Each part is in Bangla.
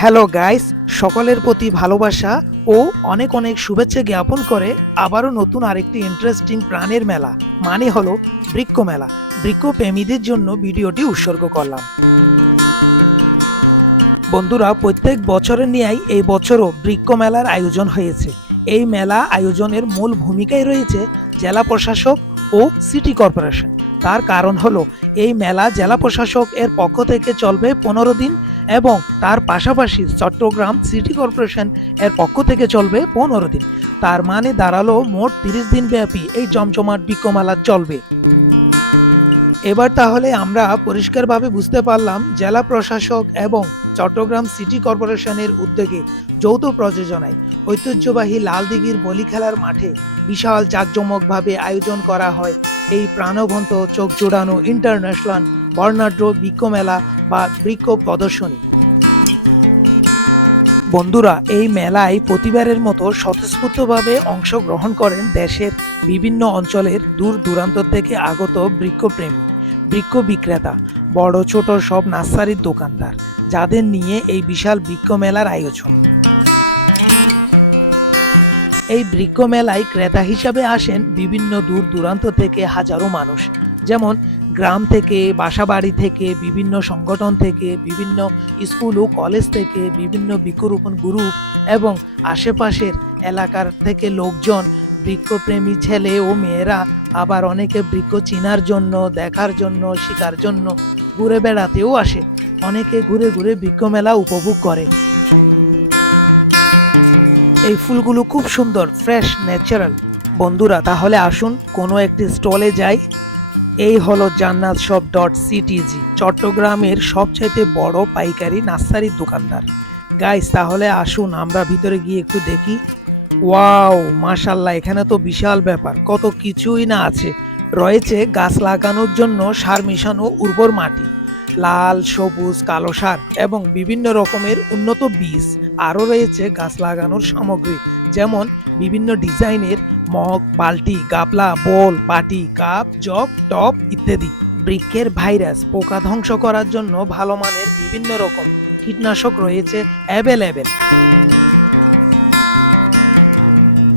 হ্যালো গাইস, সকলের প্রতি ভালোবাসা ও অনেক অনেক শুভেচ্ছা জ্ঞাপন করে আবারও নতুন আরেকটি ইন্টারেস্টিং প্রাণের মেলা মানে হলো বৃক্ষ মেলা। বৃক্ষ প্রেমীদের জন্য ভিডিওটি উৎসর্গ করলাম। বন্ধুরা, প্রত্যেক বছরের ন্যায় এই বছরও বৃক্ষ মেলার আয়োজন হয়েছে। এই মেলা আয়োজনের মূল ভূমিকায় রয়েছে জেলা প্রশাসক ও সিটি কর্পোরেশন। তার কারণ হলো এই মেলা জেলা প্রশাসক এর পক্ষ থেকে চলবে 15 দিন এবং তার পাশাপাশি চট্টগ্রাম সিটি কর্পোরেশন এর পক্ষ থেকে চলবে 15 দিন। তার মানে দাঁড়ালো মোট 30 দিন ব্যাপী এই জমজমাট বৃক্ষ মেলা চলবে। এবার তাহলে আমরা পরিষ্কারভাবে বুঝতে পারলাম জেলা প্রশাসক এবং চট্টগ্রাম সিটি কর্পোরেশনের উদ্যোগে যৌথ প্রযোজনায় ঐতিহ্যবাহী লালদিঘির বলি খেলার মাঠে বিশাল জাঁকজমকভাবে আয়োজন করা হয় এই প্রাণবন্ত চোখ জোড়ানো ইন্টারন্যাশনাল বর্ণাঢ্য বৃক্ষ মেলা বা বৃক্ষ প্রদর্শনী। বন্ধুরা, এই মেলায় প্রতিবারের মতো স্বতঃস্ফূর্তভাবে অংশগ্রহণ করেন দেশের বিভিন্ন অঞ্চলের দূর দূরান্ত থেকে আগত বৃক্ষপ্রেমী, বৃক্ষ বিক্রেতা, বড় ছোট সব নার্সারির দোকানদার, যাদের নিয়ে এই বিশাল বৃক্ষ মেলার আয়োজন। এই বৃক্ষ মেলায় ক্রেতা হিসাবে আসেন বিভিন্ন দূর দূরান্ত থেকে হাজারো মানুষ, যেমন গ্রাম থেকে, বাসাবাড়ি থেকে, বিভিন্ন সংগঠন থেকে, বিভিন্ন স্কুল ও কলেজ থেকে, বিভিন্ন বৃক্ষরোপণ গ্রুপ এবং আশেপাশের এলাকার থেকে লোকজন, বৃক্ষপ্রেমী ছেলে ও মেয়েরা, আবার অনেকে বৃক্ষ চেনার জন্য, দেখার জন্য, শেখার জন্য, ঘুরে বেড়াতেও আসে। অনেকে ঘুরে ঘুরে বৃক্ষ মেলা উপভোগ করে। এই ফুলগুলো খুব সুন্দর, ফ্রেশ, ন্যাচারাল। বন্ধুরা, তাহলে আসুন কোনো একটি স্টলে যাই। এই হলো জান্নাত শপ .ctg, চট্টগ্রামের সবচাইতে বড় পাইকারি নার্সারির দোকানদার। গাইস, তাহলে আসুন আমরা ভিতরে গিয়ে একটু দেখি। ওয়াও, মাশাল্লাহ, এখানে তো বিশাল ব্যাপার, কত কিছুই না আছে। রয়েছে গাছ লাগানোর জন্য সার মেশানো উর্বর মাটি, লাল, সবুজ, কালো সার এবং বিভিন্ন রকমের উন্নত বীজ। আরও রয়েছে গাছ লাগানোর সামগ্রী, যেমন বিভিন্ন ডিজাইনের মগ, বালতি, গাবলা, বোল, বাটি, কাপ, জগ, টব ইত্যাদি। বৃক্ষের ভাইরাস, পোকা ধ্বংস করার জন্য ভালো মানের বিভিন্ন রকম কীটনাশক রয়েছে অ্যাভেলেবেল।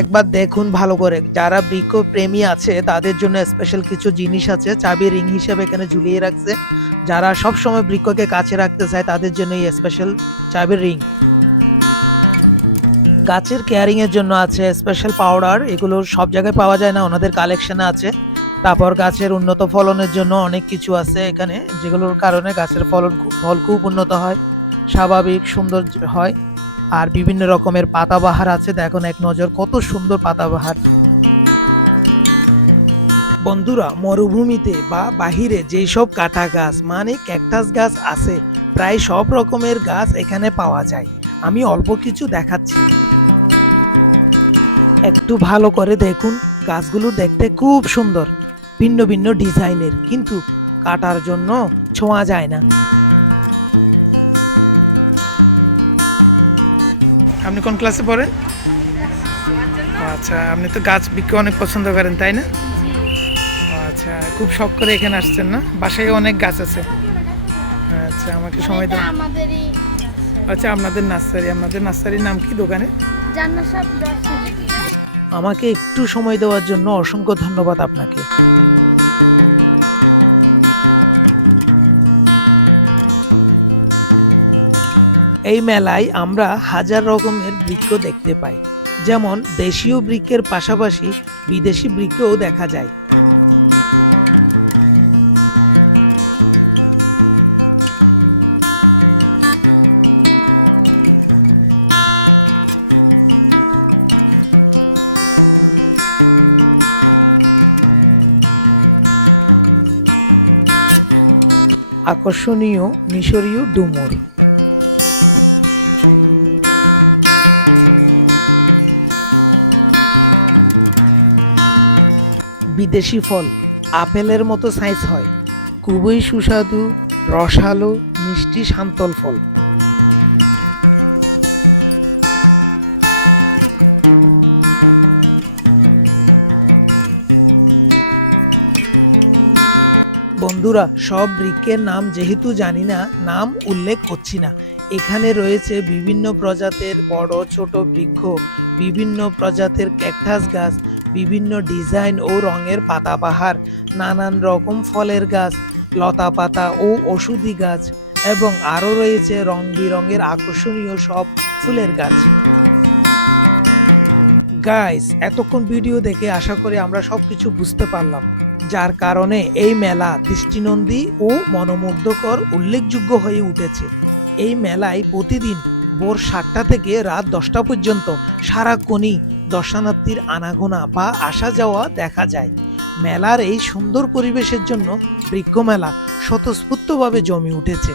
একবার দেখুন ভালো করে। যারা বৃক্ষ প্রেমী আছে তাদের জন্য স্পেশাল কিছু জিনিস আছে, চাবি রিং হিসেবে এখানে ঝুলিয়ে রাখছে। যারা সবসময় বৃক্ষকে কাছে রাখতে চায় তাদের জন্য এই স্পেশাল চাবির রিং। গাছের কেয়ারিং এর জন্য আছে স্পেশাল পাউডার, এগুলো সব জায়গায় পাওয়া যায় না, ওনাদের কালেকশনে আছে। তারপর গাছের উন্নত ফলনের জন্য অনেক কিছু আছে এখানে, যেগুলোর কারণে গাছের ফল খুব উন্নত হয়, স্বাভাবিক সুন্দর হয়। আর বিভিন্ন রকমের পাতাবাহার আছে, দেখুন এক নজর কত সুন্দর পাতাবাহার। বন্ধুরা, মরুভূমিতে বা বাহিরে যেই সব কাটা গাছ মানে ক্যাকটাস গাছ আছে, প্রায় সব রকমের গাছ এখানে পাওয়া যায়। আমি অল্প কিছু দেখাচ্ছি, একটু ভালো করে দেখুন। গাছগুলো দেখতে খুব সুন্দর, ভিন্ন ভিন্ন ডিজাইনের, কিন্তু কাটার জন্য ছোঁয়া যায় না। আপনি কোন ক্লাসে পড়েন? আচ্ছা, আপনি তো গাছ বৃক্ষ অনেক পছন্দ করেন, তাই না? আচ্ছা, খুব শখ করে এখানে আসছেন না? বাসায় অনেক গাছ আছে। আচ্ছা, আমাকে সময় দাও। আচ্ছা, আপনাদের নার্সারির নাম কি দোকানে? জান্নাত শপ .ctg। আমাকে একটু সময় দেওয়ার জন্য অসংখ্য ধন্যবাদ আপনাকে। এই মেলায় আমরা হাজার রকমের বৃক্ষ দেখতে পাই, যেমন দেশীয় বৃক্ষের পাশাপাশি বিদেশি বৃক্ষও দেখা যায়। আকর্ষণীয় মিশরীয় ডুমুর, বিদেশি ফল, আপেলের মতো সাইজ হয়, খুবই সুস্বাদু, রসালো, মিষ্টি সান্তল ফল। বন্ধুরা, সব বৃক্ষের নাম যেহেতু জানি না, নাম উল্লেখ করছি না। এখানে রয়েছে বিভিন্ন প্রজাতির বড় ছোট বৃক্ষ, বিভিন্ন প্রজাতির ক্যাকটাস গাছ, বিভিন্ন ডিজাইন ও রঙের পাতাবাহার, নানান রকম ফলের গাছ, লতা পাতা ও ওষুধি গাছ এবং আরও রয়েছে রং বেরঙের আকর্ষণীয় সব ফুলের গাছ। গাইস, এতক্ষণ ভিডিও দেখে আশা করি আমরা সবকিছু বুঝতে পারলাম, যার কারণে এই মেলা দৃষ্টিনন্দী ও মনোমুগ্ধকর উল্লেখযোগ্য হয়ে উঠেছে। এই মেলায় প্রতিদিন ভোর 7টা থেকে রাত 10টা পর্যন্ত সারাক্ষণই দর্শনার্থীর আনাগোনা বা আসা যাওয়া দেখা যায়। মেলার এই সুন্দর পরিবেশের জন্য বৃক্ষ মেলা স্বতঃস্ফূর্তভাবে জমে উঠেছে।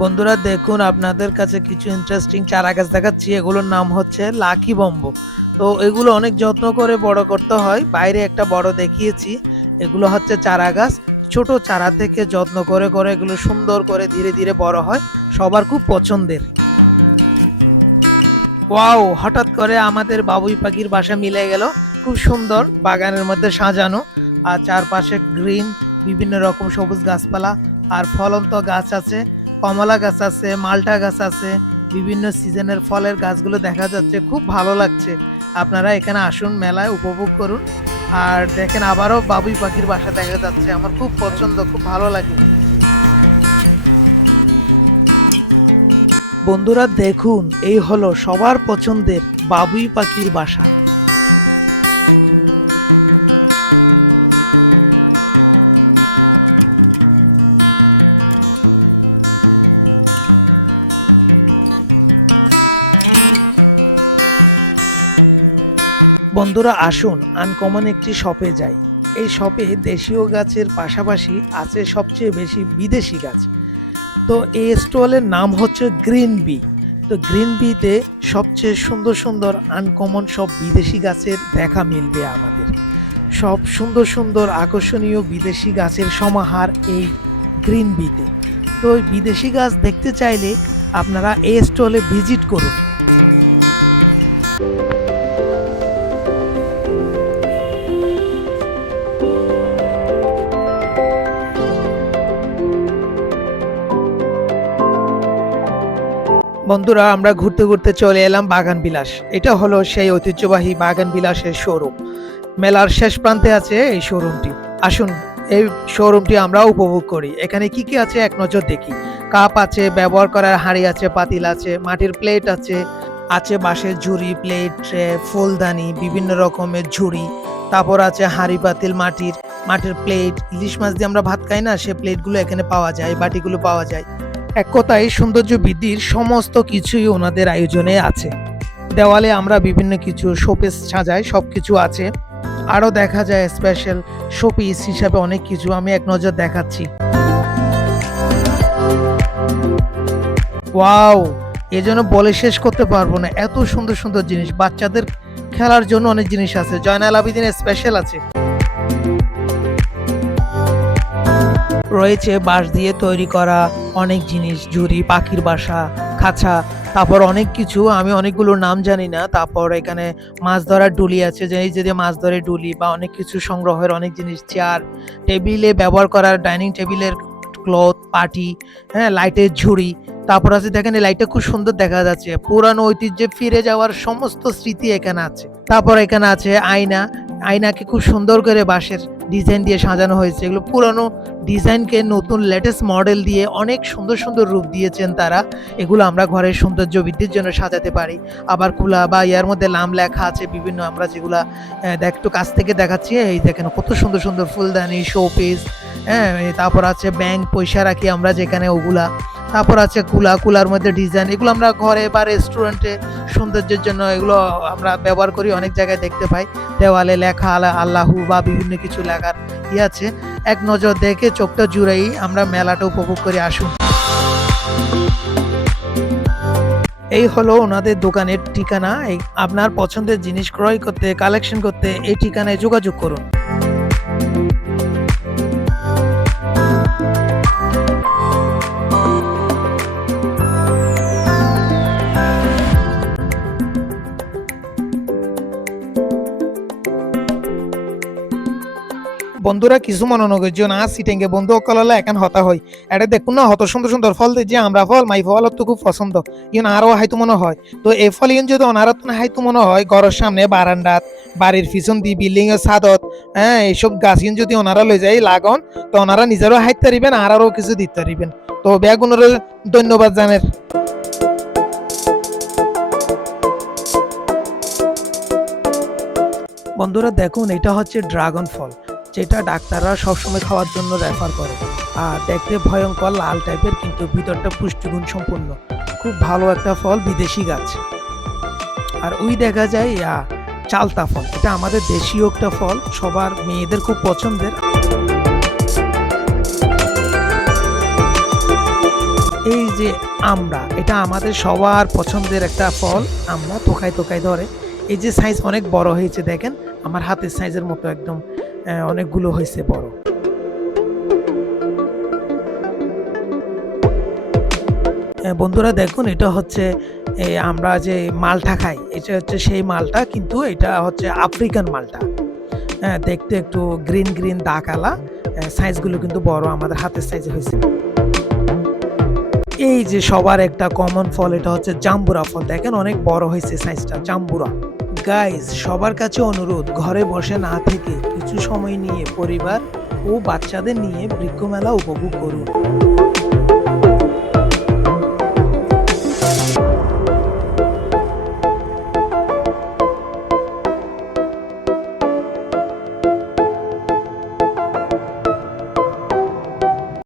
বন্ধুরা দেখুন, আপনাদের কাছে কিছু ইন্টারেস্টিং চারা গাছ দেখাচ্ছি। এগুলোর নাম হচ্ছে লাকি বম্বো। তো এগুলো অনেক যত্ন করে বড় করতে হয়। বাইরে একটা বড় দেখিয়েছি। এগুলো হচ্ছে চারা গাছ, ছোট চারা থেকে যত্ন করে করে এগুলো সুন্দর করে ধীরে ধীরে বড় হয়, সবার খুব পছন্দের। ওয়াও, হঠাৎ করে আমাদের বাবুই পাখির বাসা মিলে গেল। খুব সুন্দর বাগানের মধ্যে সাজানো, আর চারপাশে গ্রিন বিভিন্ন রকম সবুজ গাছপালা, আর ফলন্ত গাছ আছে, কমলা গাছ আছে, মালটা গাছ আছে, বিভিন্ন সিজনের ফলের গাছগুলো দেখা যাচ্ছে। খুব ভালো লাগছে। আপনারা এখানে আসুন, মেলায় উপভোগ করুন। আর দেখেন, আবারও বাবুই পাখির বাসা দেখা যাচ্ছে। আমার খুব পছন্দ, খুব ভালো লাগে। বন্ধুরা দেখুন, এই হলো সবার পছন্দের বাবুই পাখির বাসা। বন্ধুরা আসুন, আনকমন একটি শপে যাই। এই শপে দেশীয় গাছের পাশাপাশি আছে সবচেয়ে বেশি বিদেশি গাছ। তো এই স্টলের নাম হচ্ছে গ্রিন বি। তো গ্রিন বিতে সবচেয়ে সুন্দর সুন্দর আনকমন সব বিদেশি গাছের দেখা মিলবে আমাদের। সব সুন্দর সুন্দর আকর্ষণীয় বিদেশি গাছের সমাহার এই গ্রিন বিতে। তো বিদেশি গাছ দেখতে চাইলে আপনারা এই স্টলে ভিজিট করুন। বন্ধুরা আমরা ঘুরতে ঘুরতে চলে এলাম বাগান বিলাস। এটা হলো সেই ঐতিহ্যবাহী বাগান বিলাসের শোরুম। মেলার শেষ প্রান্তে আছে এই শোরুমটি। আসুন এই শোরুমটি আমরা উপভোগ করি। এখানে কি কি আছে এক নজর দেখি। কাপ আছে, ব্যবহার করার হাঁড়ি আছে, পাতিল আছে, মাটির প্লেট আছে, আছে বাঁশের ঝুড়ি, প্লেট, ট্রে, ফুলদানি, বিভিন্ন রকমের ঝুড়ি, তারপর আছে হাঁড়ি পাতিল, মাটির প্লেট। ইলিশ মাছ দিয়ে আমরা ভাত খাই না, সে প্লেটগুলো এখানে পাওয়া যায়, বাটিগুলো পাওয়া যায়। এক কথায় সৌন্দর্য বৃদ্ধির সমস্ত কিছুই ওনাদের আয়োজনে আছে। দেওয়ালে আমরা বিভিন্ন কিছু শোপিস সাজাই, সবকিছু আছে। আরো দেখা যায় স্পেশাল শোপিস হিসাবে অনেক কিছু, আমি এক নজর দেখাচ্ছি। ওয়াও, এজন্য বলে শেষ করতে পারবো না, এত সুন্দর সুন্দর জিনিস। বাচ্চাদের খেলার জন্য অনেক জিনিস আছে। জয়নাল আবেদিনের স্পেশাল আছে। রয়েছে বাঁশ দিয়ে তৈরি করা অনেক জিনিস, ঝুড়ি, পাখির বাসা, খাঁচা, তারপর অনেক কিছু, আমি অনেকগুলোর নাম জানি না। তারপর এখানে মাছ ধরার ডুলি আছে, যে মাছ ধরে ডুলি বা অনেক কিছু সংগ্রহের অনেক জিনিস, চেয়ার, টেবিলে ব্যবহার করার ডাইনিং টেবিলের ক্লথ, পাটি, হ্যাঁ, লাইটের ঝুড়ি। তারপর আছে দেখেন, এই লাইটটা খুব সুন্দর দেখা যাচ্ছে। পুরানো ঐতিহ্যে ফিরে যাওয়ার সমস্ত স্মৃতি এখানে আছে। তারপর এখানে আছে আয়না, আয়নাকে খুব সুন্দর করে বাঁশের ডিজাইন দিয়ে সাজানো হয়েছে। এগুলো পুরানো ডিজাইনকে নতুন লেটেস্ট মডেল দিয়ে অনেক সুন্দর সুন্দর রূপ দিয়েছেন তারা। এগুলো আমরা ঘরের সৌন্দর্য বৃদ্ধির জন্য সাজাতে পারি। আবার খোলা বা ইয়ার মধ্যে নাম লেখা আছে বিভিন্ন, আমরা যেগুলা একটু কাছ থেকে দেখাচ্ছি। এই দেখেন কত সুন্দর সুন্দর ফুলদানি, শোপিস, হ্যাঁ। তারপর আছে ব্যাংক, পয়সা রাখি আমরা যেখানে, ওগুলা। তারপর আছে কুলার মধ্যে ডিজাইন। এগুলো আমরা ঘরে বা রেস্টুরেন্টে সৌন্দর্যের জন্য এগুলো আমরা ব্যবহার করি, অনেক জায়গায় দেখতে পাই। দেওয়ালে লেখা আল্লাহু বা বিভিন্ন কিছু লেখার আছে। এক নজর দেখে চোখটা জুড়েই আমরা মেলাটা উপভোগ করে আসুন। এই হলো ওনাদের দোকানের ঠিকানা। আপনার পছন্দের জিনিস ক্রয় করতে, কালেকশন করতে এই ঠিকানায় যোগাযোগ করুন। বন্ধুরা কিছু মনে নগর্য না সিটেঙ্গে বন্ধু অকলালে এখন হতা হয় এটা দেখুন না হত সুন্দর সুন্দর ফল যে আমরা ফল মাই ফল তো খুব পছন্দ ইন আরো হাইতো মনে হয় তো এই ফল ইন যদি অনারা তো হাইতো মনে হয় ঘরের সামনে বারান্দাত বাড়ির পিছন দি বিল্ডিং এর ছাদত হ্যাঁ এইসব গাছ ইন যদি ওনারা লই যায় লাগন তো ওনারা নিজেরও হাইতে পারিবেন আর আরো কিছু দিতে পারিবেন তো বেগুনের ধন্যবাদ জানের। বন্ধুরা দেখুন এটা হচ্ছে ড্রাগন ফল যেটা ডাক্তাররা সবসময় খাওয়ার জন্য রেফার করে আর দেখতে ভয়ঙ্কর লাল টাইপের কিন্তু ভিতরটা পুষ্টিগুণ সম্পূর্ণ খুব ভালো একটা ফল বিদেশি গাছ। আর ওই দেখা যায় চালতা ফল এটা আমাদের দেশীয় একটা ফল সবার মেয়েদের খুব পছন্দের। এই যে আমরা এটা আমাদের সবার পছন্দের একটা ফল আমরা তোকায় তোকায় ধরে এই যে সাইজ অনেক বড় হয়েছে দেখেন আমার হাতের সাইজের মতো একদম অনেকগুলো হয়েছে বড়। বন্ধুরা দেখুন এটা হচ্ছে আমরা যে মালটা খাই এটা হচ্ছে সেই মালটা কিন্তু এটা হচ্ছে আফ্রিকান মালটা। দেখতে একটু গ্রিন গ্রিন দাগ-আলা সাইজগুলো কিন্তু বড় আমাদের হাতের সাইজে হয়েছে। এই যে সবার একটা কমন ফল এটা হচ্ছে জাম্বুরা ফল দেখেন অনেক বড় হয়েছে সাইজটা জাম্বুরা। গাইজ সবার কাছে অনুরোধ ঘরে বসে না থেকে কিছু সময় নিয়ে পরিবার ও বাচ্চাদের নিয়ে বৃক্ষ মেলা উপভোগ করুন।